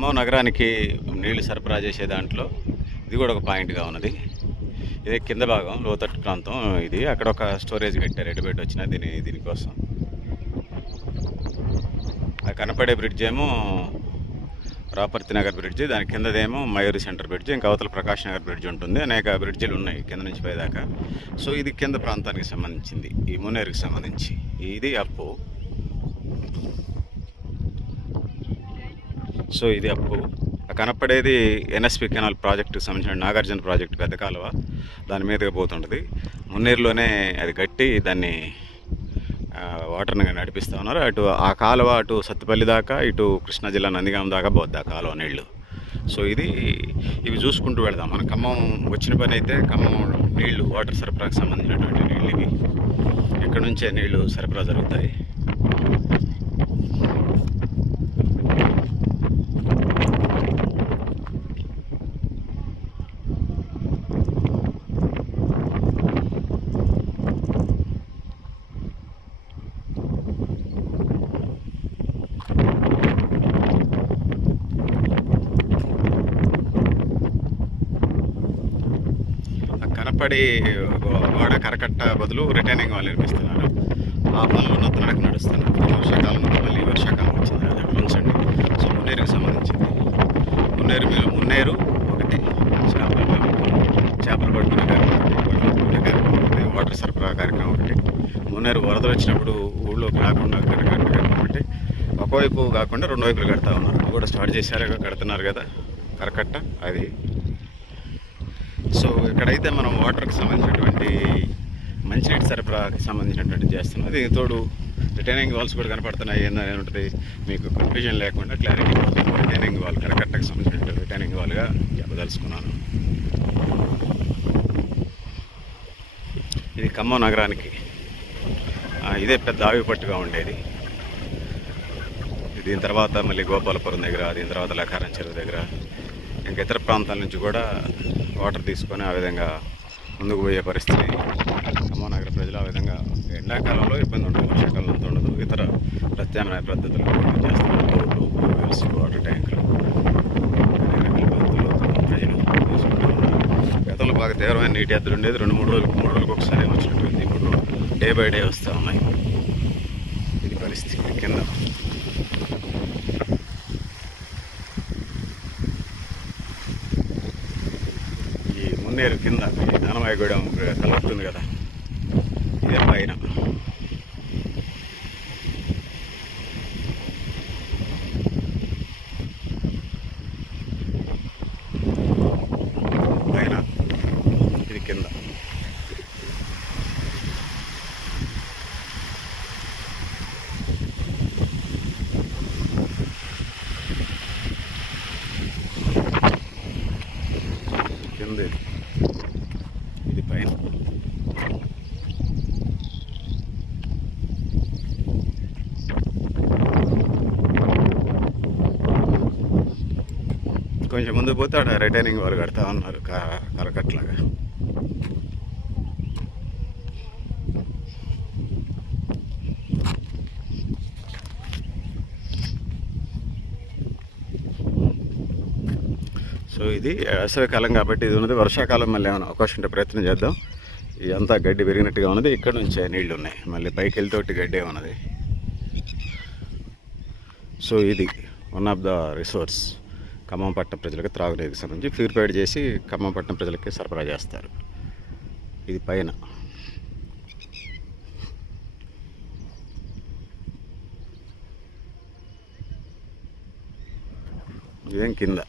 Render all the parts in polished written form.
ఖమ్మం నగరానికి నీళ్లు సరఫరా చేసే దాంట్లో ఇది కూడా ఒక పాయింట్గా ఉన్నది. ఇదే కింద భాగం లోతట్టు ప్రాంతం. ఇది అక్కడ ఒక స్టోరేజ్ కట్టారు ఎటుబెట్టి వచ్చిన దీనికోసం. ఆ కనపడే బ్రిడ్జ్ ఏమో రాపర్తి నగర్ బ్రిడ్జ్, దాని కిందదేమో మయూరి సెంటర్ బ్రిడ్జ్, ఇంకా అవతల ప్రకాష్ నగర్ బ్రిడ్జ్ ఉంటుంది. అనేక బ్రిడ్జిలు ఉన్నాయి కింద నుంచి పైదాకా. సో ఇది కింద ప్రాంతానికి సంబంధించింది, ఈ మున్నేరుకి సంబంధించి. ఇది అప్పు. సో ఇది అప్పు. కనపడేది ఎన్ఎస్పి కెనాల్ ప్రాజెక్టుకి సంబంధించిన నాగార్జున ప్రాజెక్టు పెద్ద కాలువ, దాని మీదుగా పోతుంటుంది. మున్నేరులోనే అది కట్టి దాన్ని వాటర్ని నడిపిస్తూ ఉన్నారు. అటు ఆ కాలువ అటు సత్తుపల్లి దాకా, ఇటు కృష్ణా జిల్లా నందిగాం దాకా పోద్ది ఆ కాలువ నీళ్లు. సో ఇవి చూసుకుంటూ వెళదాం. మన ఖమ్మం వచ్చిన పని అయితే ఖమ్మం నీళ్లు వాటర్ సరఫరాకు సంబంధించినటువంటి నీళ్ళు ఇవి. ఇక్కడ నుంచే నీళ్లు సరఫరా జరుగుతాయి. కనపడి గోడ కరకట్ట బదులు రిటైనింగ్ వాళ్ళు నిర్మిస్తున్నారు. ఆ పనులు నత్తనడకు నడుస్తున్నారు. వర్షాకాలం మళ్ళీ వర్షాకాలం వచ్చింది, అది అక్కడ ఉంచండి. సో మున్నేరుకి సంబంధించింది. మున్నేరు ఒకటి చేపలు పట్టుకునే కార్యక్రమం ఒకటి, వాటర్ సరఫరా కార్యక్రమం ఒకటి. మున్నేరు వరదలు వచ్చినప్పుడు ఊళ్ళోకి రాకుండా ఒకటి, ఒకవైపు కాకుండా రెండు వైపులు కడతా ఉన్నారు. అది కూడా స్టార్ట్ చేశారు, కడుతున్నారు కదా కరకట్ట అది. సో ఇక్కడైతే మనం వాటర్కి సంబంధించినటువంటి మంచినీటి సరఫరాకి సంబంధించినటువంటి చేస్తున్నాం. అది తోడు రిటైనింగ్ వాల్స్ కూడా కనపడుతున్నాయి. ఏముంటుంది మీకు కన్ఫ్యూజన్ లేకుండా క్లారిటీ రిటైనింగ్ వాల్, కరకట్టకు సంబంధించిన రిటైనింగ్ వాల్గా చెప్పదలుచుకున్నాను. ఇది ఖమ్మం నగరానికి ఇదే పెద్ద ఆవిపట్టుగా ఉండేది. దీని తర్వాత మళ్ళీ గోపాలపురం దగ్గర, దీని తర్వాత లకారం చెరువు దగ్గర, ఇంకా ఇతర ప్రాంతాల నుంచి కూడా వాటర్ తీసుకొని ఆ విధంగా ముందుకు పోయే పరిస్థితి. ఖమ్మం నగర ప్రజలు ఆ విధంగా ఎండాకాలంలో ఇబ్బంది ఉండదు, వర్షాకాలంలో అంత ఉండదు. ఇతర ప్రత్యామ్నాయ పద్ధతులు చేస్తున్నారు. వాటర్ ట్యాంకులు ప్రజలు గతంలో బాగా తీవ్రమైన నీటి ఎద్దరు ఉండేది. 2-3 రోజులకు ఒకసారి వచ్చినట్టుంది. ఇప్పుడు డే బై డే వస్తూ ఉన్నాయి. ఇది పరిస్థితి కింద. మున్నేరు కింద జ్ఞానమయగూడెం కలుగుతుంది కదా, ఇదే పైన. ఇది కింద. కింద ఇది పైన. కొంచెం ముందు పోతే అక్కడ రిటైనింగ్ వాళ్ళు కడతా ఉన్నారు కరకట్లాగా. సో ఇది వేసవికాలం కాబట్టి ఇది ఉన్నది. వర్షాకాలం మళ్ళీ ఏమైనా అవకాశం ఉంటే ప్రయత్నం చేద్దాం. ఇదంతా గడ్డి పెరిగినట్టుగా ఉన్నది. ఇక్కడ నుంచే నీళ్లు ఉన్నాయి, మళ్ళీ పైకి వెళ్తోటి గడ్డే ఉన్నది. సో ఇది one of the resource. Khammam పట్టణ ప్రజలకు త్రాగునీరుకి సంబంధించి ప్యూరిఫైడ్ చేసి ఖమ్మం పట్టణ ప్రజలకి సరఫరా చేస్తారు. ఇది పైన. ఇదేం కింద.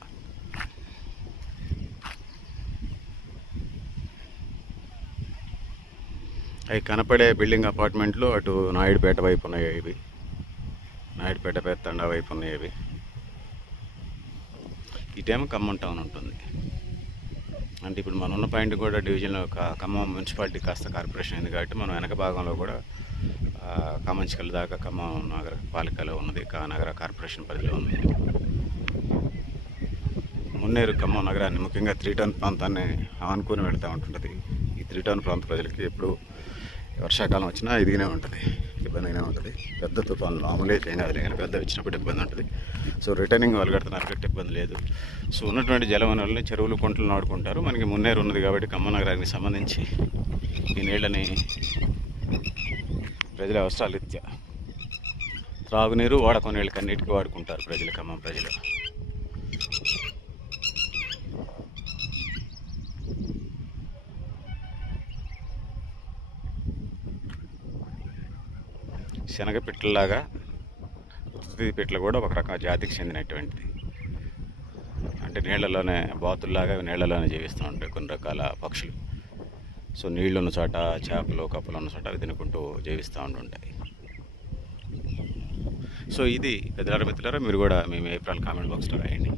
అవి కనపడే బిల్డింగ్ అపార్ట్మెంట్లు అటు నాయుడుపేట వైపు ఉన్నాయి. ఇవి నాయుడుపేట పెత్తండా వైపు ఉన్నాయి. ఇవి ఇటేమో ఖమ్మం టౌన్ ఉంటుంది. అంటే ఇప్పుడు మనం ఉన్న పాయింట్ కూడా డివిజన్లో ఖమ్మం మున్సిపాలిటీ కాస్త కార్పొరేషన్ అయింది కాబట్టి మనం వెనక భాగంలో కూడా ఖమ్మంచికల్ దాకా ఖమ్మం నగర పాలికలో ఉన్నది, నగర కార్పొరేషన్ పరిధిలో ఉంది. మున్నేరు ఖమ్మం నగరాన్ని ముఖ్యంగా 3 టౌన్ ప్రాంతాన్ని ఆనుకొని వెళ్తూ ఉంటుంటుంది. ఈ 3 టౌన్ ప్రాంత ప్రజలకి ఎప్పుడు వర్షాకాలం వచ్చినా ఇదిగానే ఉంటుంది. ఇబ్బంది అయినా ఉంటుంది. పెద్ద తుఫాను మామూలు అయితే ఏం కాదు, కానీ పెద్ద వచ్చినప్పుడు ఇబ్బంది ఉంటుంది. సో రిటర్నింగ్ వాళ్ళు కడుతున్నారు కాబట్టి ఇబ్బంది లేదు. సో ఉన్నటువంటి జలవనరుల్ని చెరువులు కుంటలు నాడుకుంటారు. మనకి మున్నేరు ఉన్నది కాబట్టి ఖమ్మం నగరానికి సంబంధించి ఈ నీళ్ళని ప్రజల అవసరాలు త్రాగునీరు, వాడకం నీళ్ళకి అన్నిటికీ వాడుకుంటారు ప్రజలు, ఖమ్మం ప్రజలు. శనగపిట్టలాగా పృథ్వీ పిట్టలు కూడా ఒక రకం జాతికి చెందినటువంటిది. అంటే నీళ్ళలోనే బాతుల్లాగా నీళ్ళలోనే జీవిస్తూ ఉంటాయి కొన్ని రకాల పక్షులు. సో నీళ్ళు ఉన్న చోట చేపలు కప్పలు ఉన్న చోట అవి తినుకుంటూ జీవిస్తూ ఉంటుంటాయి. సో ఇది పెద్దలారా మిత్రులారా, మీరు కూడా మీ అభిప్రాయాలు కామెంట్ బాక్స్లో రాయండి.